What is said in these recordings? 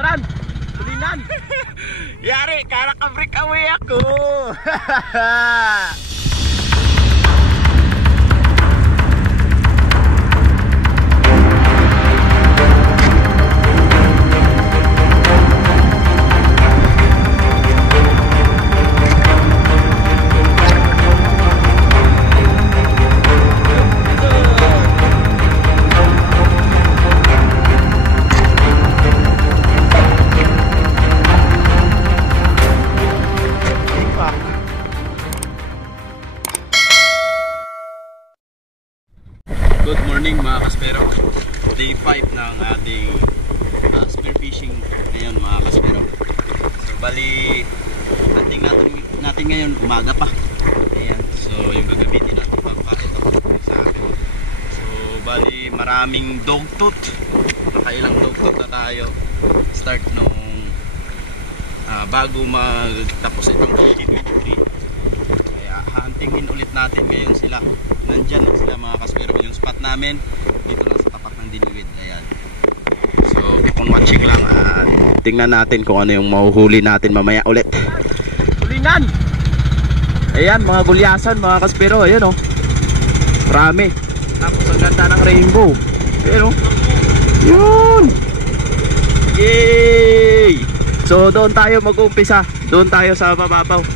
Taran! Tulinan! Yari, karaka-break away ako! Good morning mga kaspero. Day 5 ng ating spear fishing ngayon mga kaspero. So bali ating natin ngayon umaga pa. Ayan. So yung gagamitin natin pagkain sa akin. So bali maraming dogtooth. Nakailang dogtooth na tayo. Start nung bago magtapos itong 2023. Kaya huntingin ulit natin ngayon sila. Nandyan lang sila mga kaspero. Yung spot namin dito lang sa tapat ng Diluwid. Ayan. So keep on watching lang at tingnan natin kung ano yung mahuhuli natin mamaya ulit. Tulinan! Ayan mga gulyasan mga kaspero. Ayan o. Marami. Tapos ang ganda ng rainbow. Ayan o. Yun! Yay! So doon tayo mag-uumpisa. Doon tayo sa mababaw.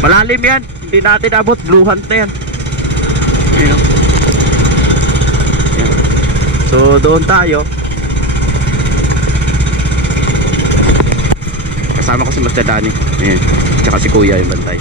Malalim yan. Hindi natin abot. Blue hunt na yan. Ayan. So doon tayo. Kasama ko si Master Danny. Ayan. Tsaka si Kuya yung bantay.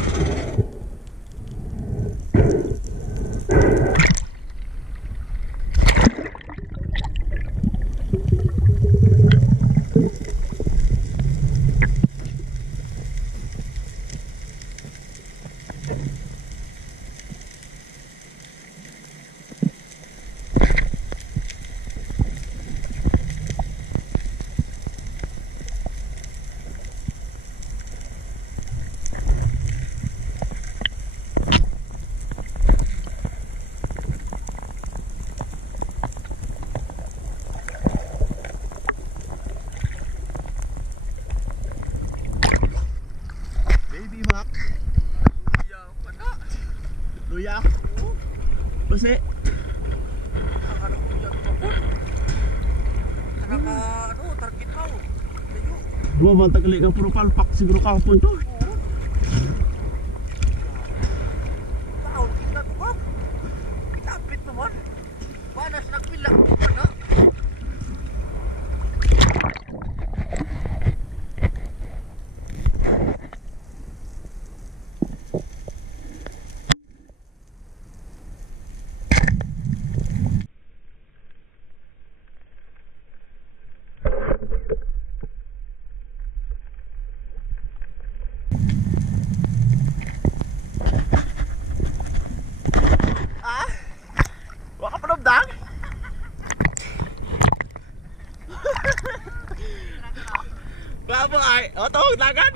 Luya. Basi. Target kau. Bumabantag kali ka puro palpak siguro kahapon to. Tahun kita tu bang. Tapit naman. Panas nagpila. Ano? Waka panabdang? Babo ay, oto, lagan.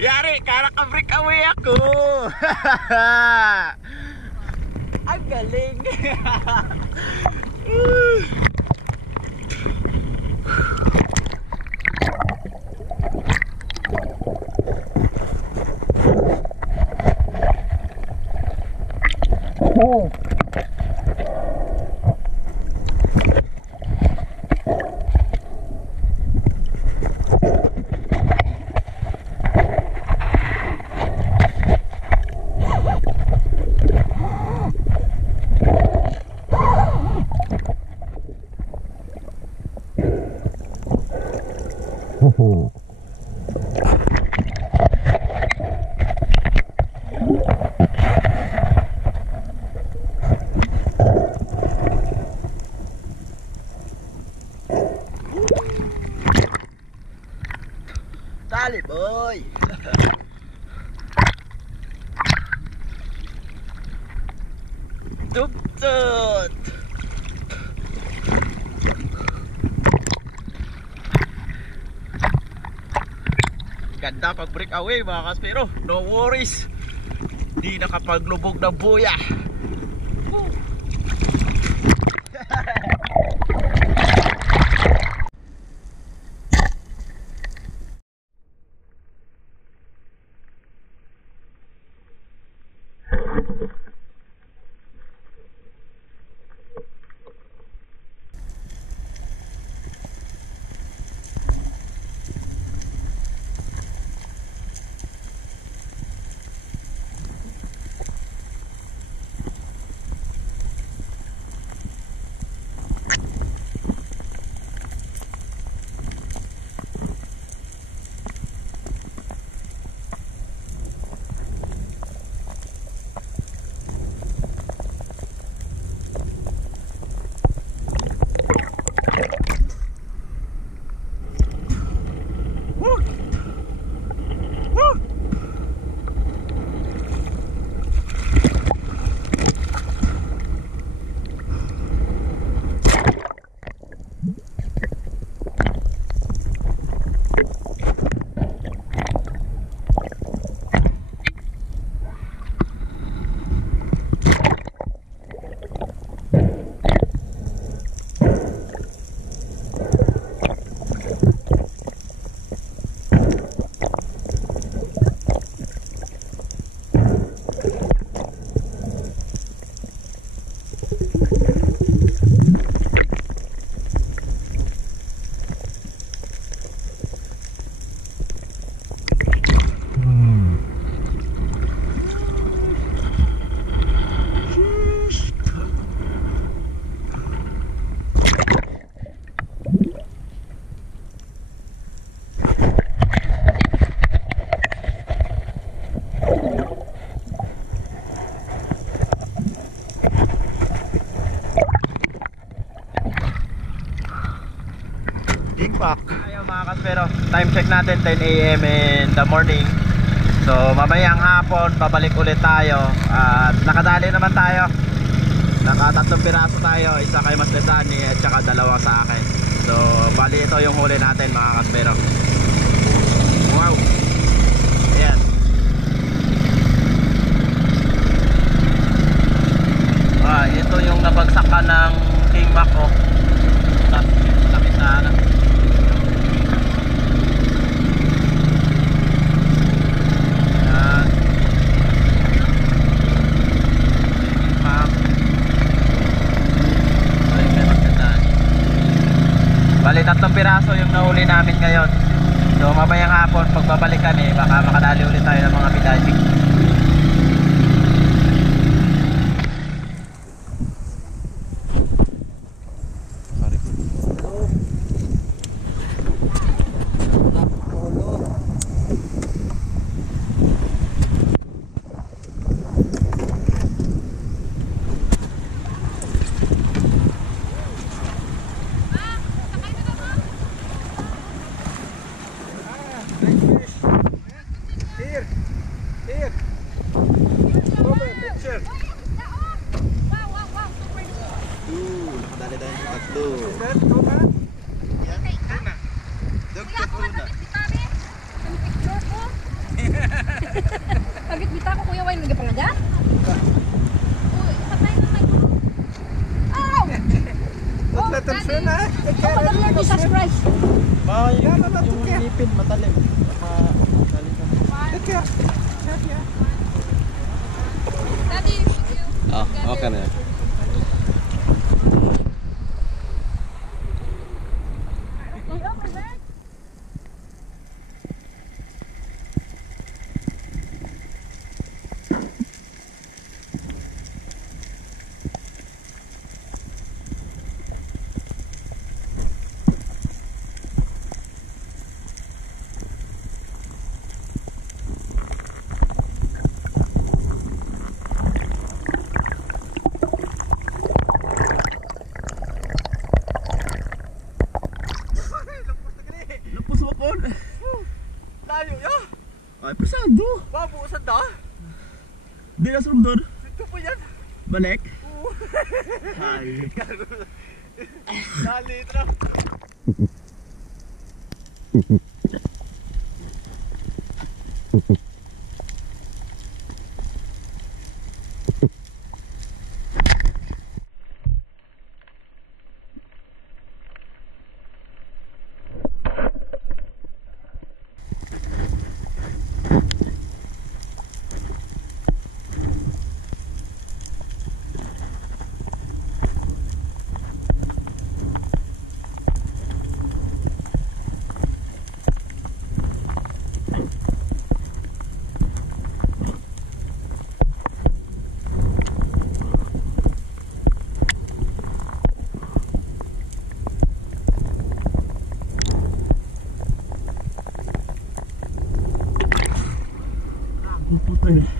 Yari, karaka-break away ako. Ang galing. Oh. Dali boy. Dugtut. Ganda pag break away mga kaspero. No worries. Di nakapaglubog ng buya. Ayaw mga kaspero, time check natin 10 AM in the morning. So mamayang hapon babalik ulit tayo. At nakadali naman tayo. Nakatatlong piraso tayo, isa kay Mas Desani at saka dalawa sa akin. So bali ito yung huli natin mga kaspero. Wow. Ayan. Ito yung nabagsakan ng King Mac, oh. Lapit na na. Bali tatlong piraso yung nahuli namin ngayon. So mamayang hapon pagbabalik kami, baka makadali ulit tayo ng mga bidaging. Pagit bita ko kuya wine nagapalaga? Uy, patay na may. Ow! Oh, daddy. Oh, for the Lord Jesus Christ. Yung ngipin matalim. Daddy, Oh, okay na. Uy, oh, my bag. Layo ya. Ay, pasado. Babu sa da. Di na sumdod. Ito po yan. Balik. Oo. Ay. Dali ito na. Puta na.